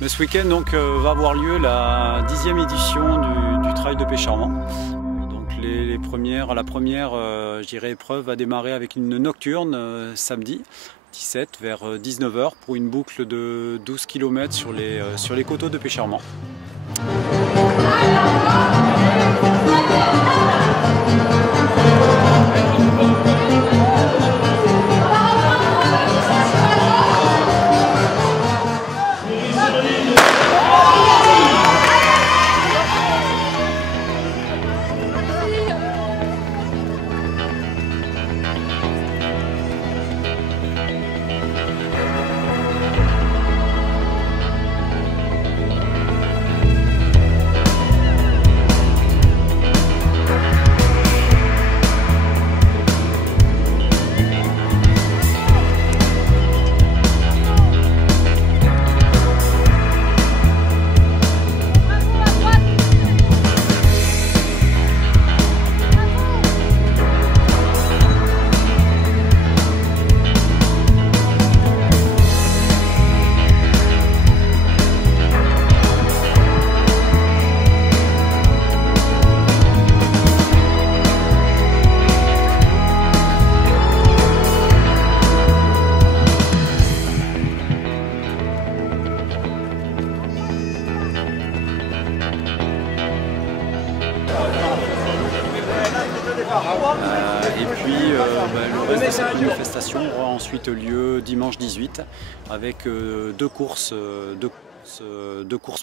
Mais ce week-end va avoir lieu la 10e édition du Trail de Pêche-Charmant. Donc la première je dirais, épreuve va démarrer avec une nocturne samedi 17 vers 19 h pour une boucle de 12 km sur les coteaux de Pêche-Charmant. Le reste de cette manifestation aura ensuite lieu dimanche 18 avec deux courses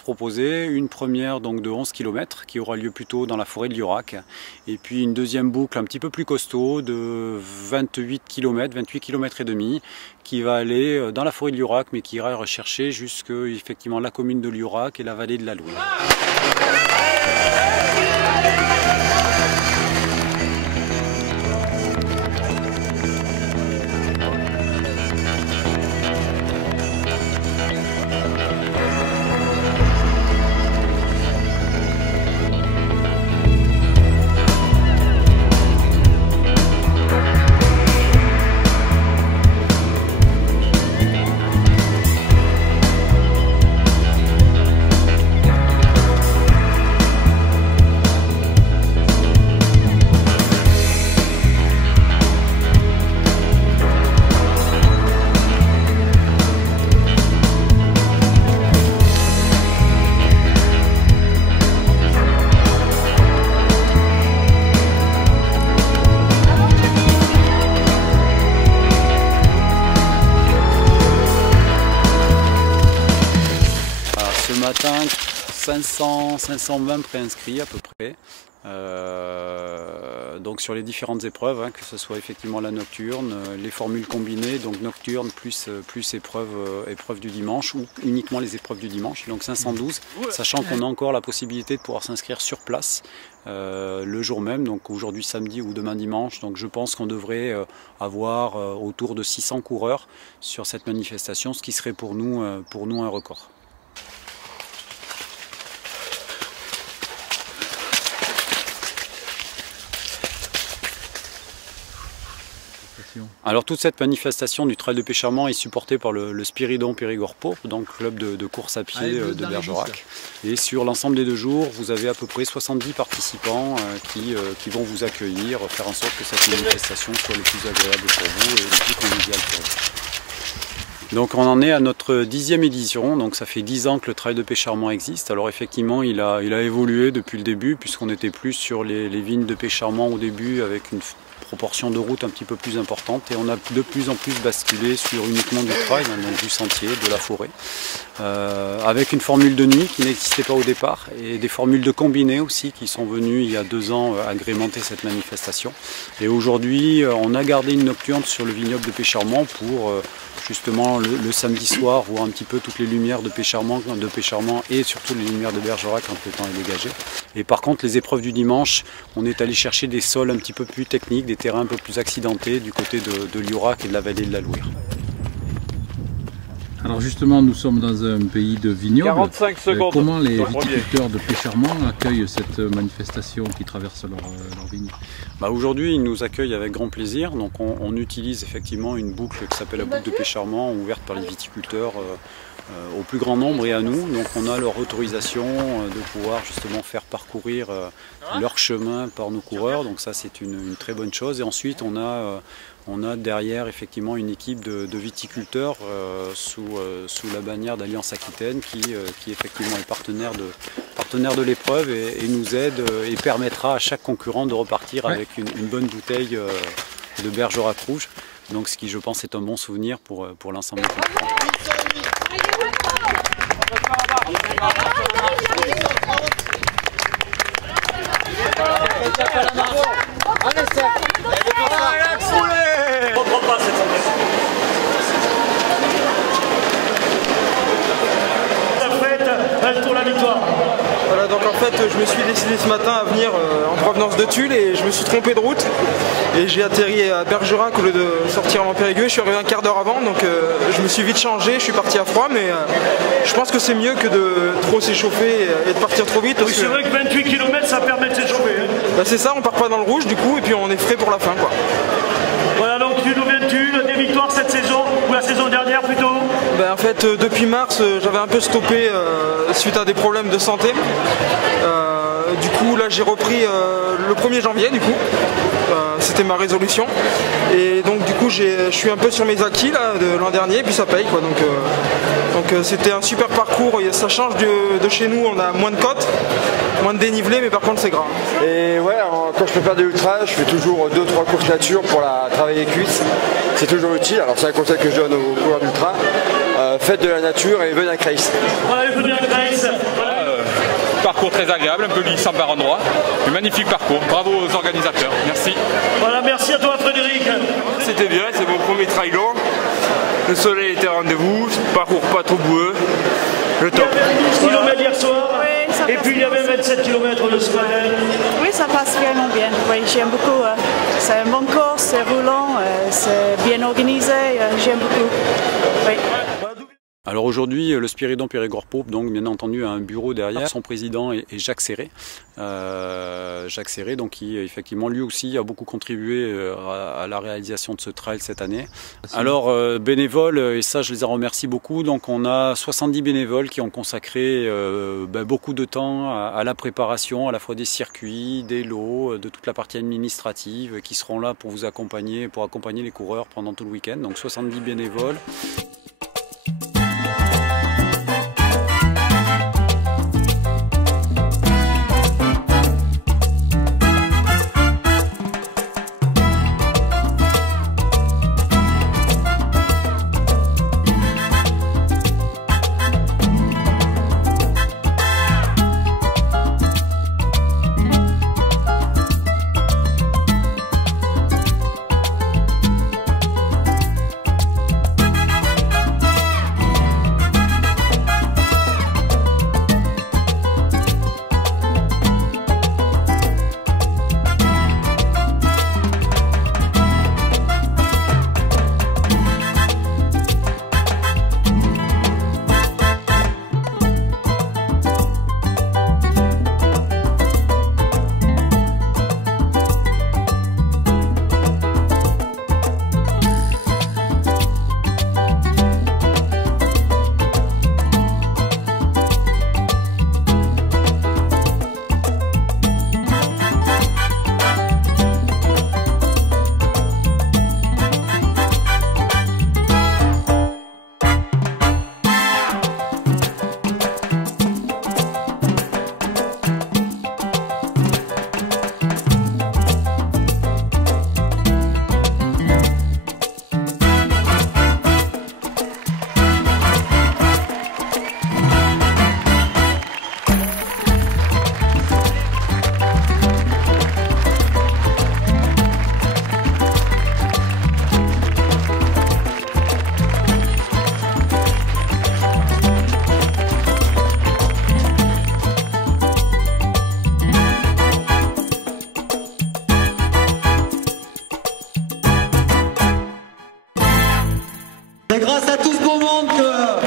proposées. Une première donc de 11 km qui aura lieu plutôt dans la forêt de Liorac, et puis une deuxième boucle un petit peu plus costaud de 28 km et demi qui va aller dans la forêt de Liorac, mais qui ira rechercher jusque effectivement la commune de Liorac et la vallée de la Louire. Ce matin, 520 préinscrits à peu près, donc sur les différentes épreuves, que ce soit effectivement la nocturne, les formules combinées, donc nocturne plus épreuve du dimanche, ou uniquement les épreuves du dimanche, donc 512, sachant qu'on a encore la possibilité de pouvoir s'inscrire sur place le jour même, donc aujourd'hui samedi ou demain dimanche. Donc je pense qu'on devrait avoir autour de 600 coureurs sur cette manifestation, ce qui serait pour nous un record. Alors toute cette manifestation du Trail de Pêche-Charmant est supportée par le Spiridon Périgord Pourpre, donc club de course à pied de Bergerac. Et sur l'ensemble des 2 jours, vous avez à peu près 70 participants qui vont vous accueillir, faire en sorte que cette manifestation soit le plus agréable pour vous et le plus convivial pour vous. Donc on en est à notre 10e édition, donc ça fait 10 ans que le Trail de Pêche-Charmant existe. Alors effectivement il a évolué depuis le début, puisqu'on était plus sur les vignes de Pêche-Charmant au début avec une proportion de route un petit peu plus importante, et on a de plus en plus basculé sur uniquement du trail, donc du sentier, de la forêt, avec une formule de nuit qui n'existait pas au départ, et des formules de combiné aussi qui sont venues il y a 2 ans agrémenter cette manifestation. Et aujourd'hui on a gardé une nocturne sur le vignoble de Pêche-Charmant pour justement le samedi soir voir un petit peu toutes les lumières de Pêche-Charmant et surtout les lumières de Bergerac quand le temps est dégagé. Et par contre les épreuves du dimanche, on est allé chercher des sols un petit peu plus techniques, des terrains un peu plus accidentés du côté de Liorac et de la vallée de la Louire. Alors justement, nous sommes dans un pays de vignobles. 45 secondes. Comment les viticulteurs de Pécharmont accueillent cette manifestation qui traverse leur vigne? Aujourd'hui, ils nous accueillent avec grand plaisir. Donc on utilise effectivement une boucle qui s'appelle la boucle de Pécharmont, ouverte par les viticulteurs au plus grand nombre et à nous. Donc on a leur autorisation de pouvoir justement faire parcourir leur chemin par nos coureurs. Donc ça, c'est une très bonne chose. Et ensuite, on a derrière effectivement une équipe de viticulteurs sous la bannière d'Alliance Aquitaine qui effectivement est partenaire de l'épreuve et nous aide et permettra à chaque concurrent de repartir avec une bonne bouteille de Bergerac rouge. Donc ce qui, je pense, est un bon souvenir pour l'ensemble des concurrents. Pour la victoire. Voilà, donc en fait je me suis décidé ce matin à venir en provenance de Tulle et je me suis trompé de route et j'ai atterri à Bergerac au lieu de sortir en Périgueux. Je suis arrivé un quart d'heure avant, donc je me suis vite changé, je suis parti à froid, mais je pense que c'est mieux que de trop s'échauffer et de partir trop vite. Oui, c'est vrai que 28 km ça permet de s'échauffer. Hein. C'est ça, on part pas dans le rouge du coup et puis on est frais pour la fin, quoi. Voilà, donc tu nous viens de Tulle, des victoires cette saison ou la saison dernière plutôt? En fait depuis mars j'avais un peu stoppé suite à des problèmes de santé. Du coup là j'ai repris le 1er janvier du coup. C'était ma résolution. Et donc du coup je suis un peu sur mes acquis là, de l'an dernier et puis ça paye quoi. Donc c'était un super parcours, ça change de chez nous, on a moins de côtes, moins de dénivelé, mais par contre c'est gras. Et ouais, alors, quand je prépare des ultras, je fais toujours 2-3 courses nature pour travailler les cuisses. C'est toujours utile, alors c'est un conseil que je donne aux coureurs d'ultra. Faites de la nature et venez à Creis. Voilà, venez à Creis. Parcours très agréable, un peu glissant par endroit. Un magnifique parcours. Bravo aux organisateurs. Merci. Voilà, merci à toi Frédéric. C'était bien, c'est mon premier trail long. Le soleil était au rendez-vous, parcours pas trop boueux. Le top. 12 km hier soir. Oui, et puis il y avait 27 km le soir. Oui, ça passe vraiment bien. Oui, j'aime beaucoup. C'est un bon course, c'est roulant, c'est bien organisé. J'aime beaucoup. Oui. Alors aujourd'hui, le Spiridon Périgord Pourpre, donc bien entendu, a un bureau derrière. Son président est Jacques Serré. Jacques Serré, donc, qui effectivement lui aussi a beaucoup contribué à la réalisation de ce trail cette année. Alors bénévoles, et ça je les en remercie beaucoup, donc on a 70 bénévoles qui ont consacré beaucoup de temps à la préparation à la fois des circuits, des lots, de toute la partie administrative qui seront là pour vous accompagner, pour accompagner les coureurs pendant tout le week-end. Donc 70 bénévoles. C'est grâce à tout ce beau monde que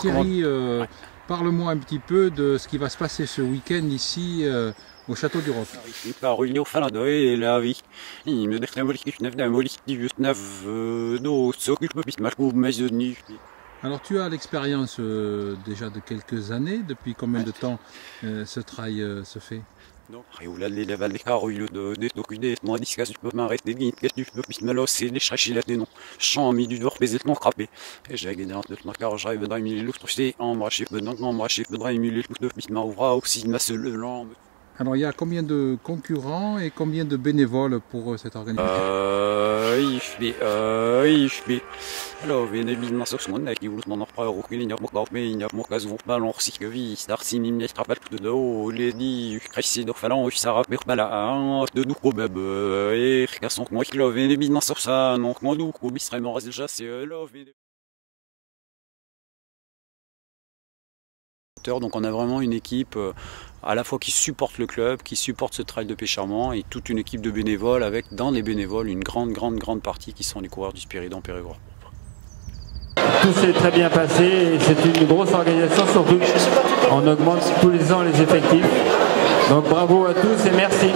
Thierry, parle-moi un petit peu de ce qui va se passer ce week-end ici au Château du Roc. Alors tu as l'expérience déjà de quelques années, depuis combien de temps ce trail se fait? Alors il y a combien de concurrents et combien de bénévoles pour cette organisation? Donc on a vraiment une équipe à la fois qui supporte le club, qui supporte ce trail de Pécharmont et toute une équipe de bénévoles avec dans les bénévoles une grande partie qui sont les coureurs du Spiridon Périgord. Tout s'est très bien passé et c'est une grosse organisation, surtout on augmente tous les ans les effectifs. Donc bravo à tous et merci.